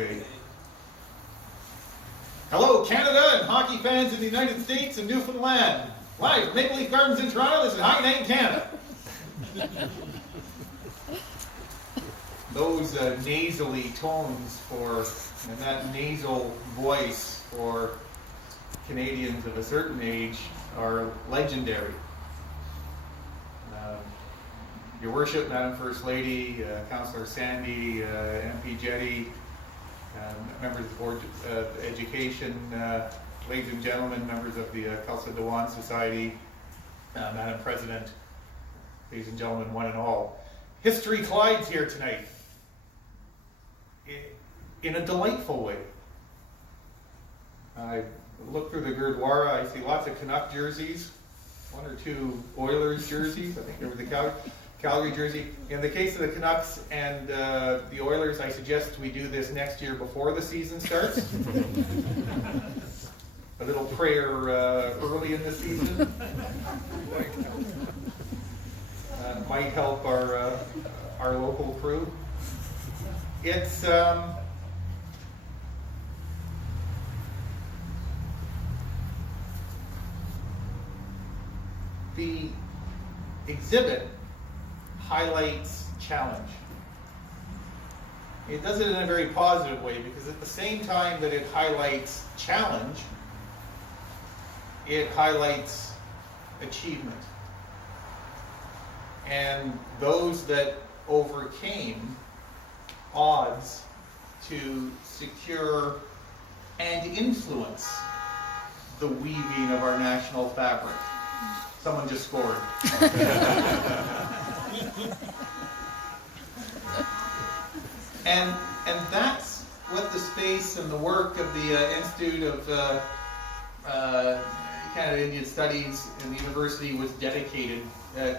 Okay. Hello, Canada and hockey fans in the United States and Newfoundland. Live from Maple Leaf Gardens in Toronto, this is Hockey Night in Canada. Those nasally tones and that nasal voice for Canadians of a certain age are legendary. Your Worship, Madam First Lady, Councillor Sandy, MP Jetty, members of the Board of Education, ladies and gentlemen, members of the Kelsey Dewan Society, Madam President, ladies and gentlemen, one and all. History collides here tonight in a delightful way. I look through the Gurdwara, I see lots of Canuck jerseys, one or two Oilers jerseys, I think there was a Calgary jersey. In the case of the Canucks and the Oilers, I suggest we do this next year before the season starts. A little prayer early in the season might help our local crew. It's the exhibit highlights challenge. It does it in a very positive way because at the same time that it highlights challenge, it highlights achievement. And those that overcame odds to secure and influence the weaving of our national fabric. Someone just scored. And that's what the space and the work of the Institute of Canada Indian Studies in the university was dedicated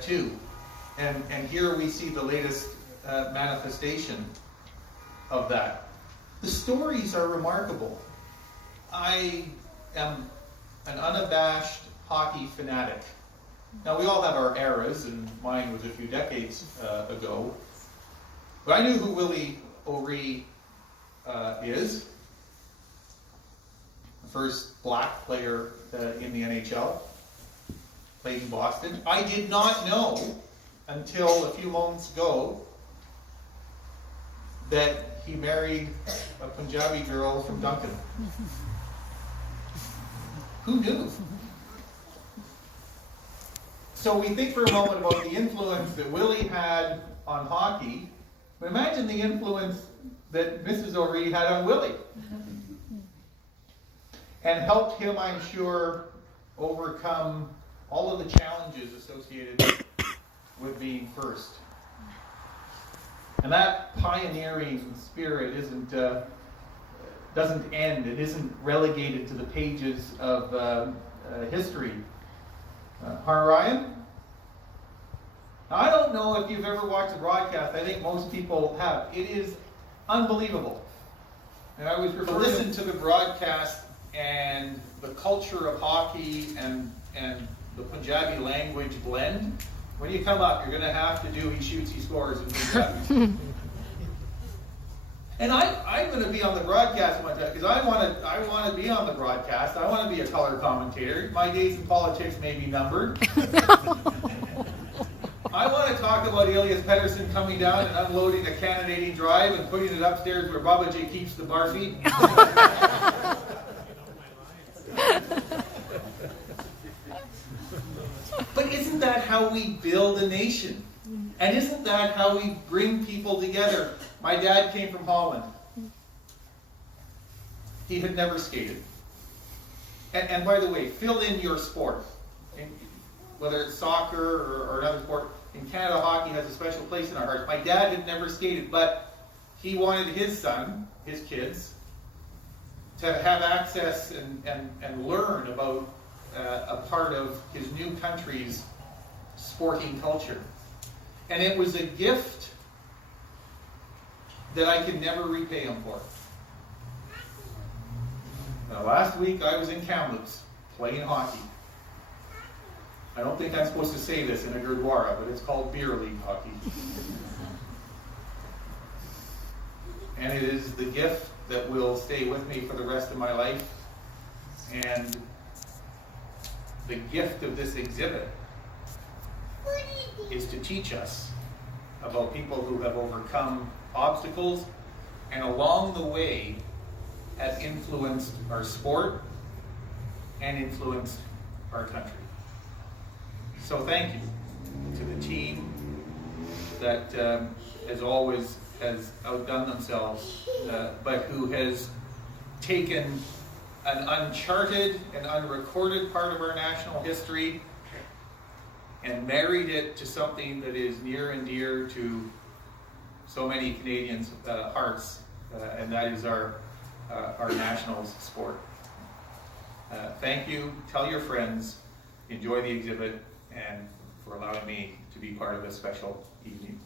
to. And here we see the latest manifestation of that. The stories are remarkable. I am an unabashed hockey fanatic. Now, we all have our eras, and mine was a few decades ago. But I knew who Willie O'Ree is. The first black player in the NHL. Played in Boston. I did not know until a few moments ago that he married a Punjabi girl from Duncan. Who knew? So we think for a moment about the influence that Willie had on hockey, but imagine the influence that Mrs. O'Ree had on Willie. And helped him, I'm sure, overcome all of the challenges associated with being first. And that pioneering spirit doesn't end. It isn't relegated to the pages of history. Ryan? Now, I don't know if you've ever watched a broadcast. I think most people have. It is unbelievable. And I was to listen to the broadcast and the culture of hockey and the Punjabi language blend. When you come up, you're going to have to do he shoots, he scores in Punjabi. And I'm going to be on the broadcast one time because I want to be on the broadcast. I want to be a color commentator. My days in politics may be numbered. I want to talk about Elias Pettersson coming down and unloading a Canadian drive and putting it upstairs where Babaji keeps the barfy. But isn't that how we build a nation? And isn't that how we bring people together? My dad came from Holland. He had never skated. And by the way, fill in your sport. Whether it's soccer or another sport. In Canada, hockey has a special place in our hearts. My dad had never skated, but he wanted his son, his kids, to have access and learn about a part of his new country's sporting culture. And it was a gift that I could never repay him for. Now, last week I was in Kamloops playing hockey. I don't think I'm supposed to say this in a Gurdwara, but it's called beer league hockey. and it is the gift that will stay with me for the rest of my life. And the gift of this exhibit is to teach us about people who have overcome obstacles and along the way have influenced our sport and influenced our country. So thank you to the team that as always has outdone themselves, but who has taken an uncharted and unrecorded part of our national history and married it to something that is near and dear to so many Canadians' hearts, and that is our nationals sport. Thank you. Tell your friends. Enjoy the exhibit, and for allowing me to be part of this special evening.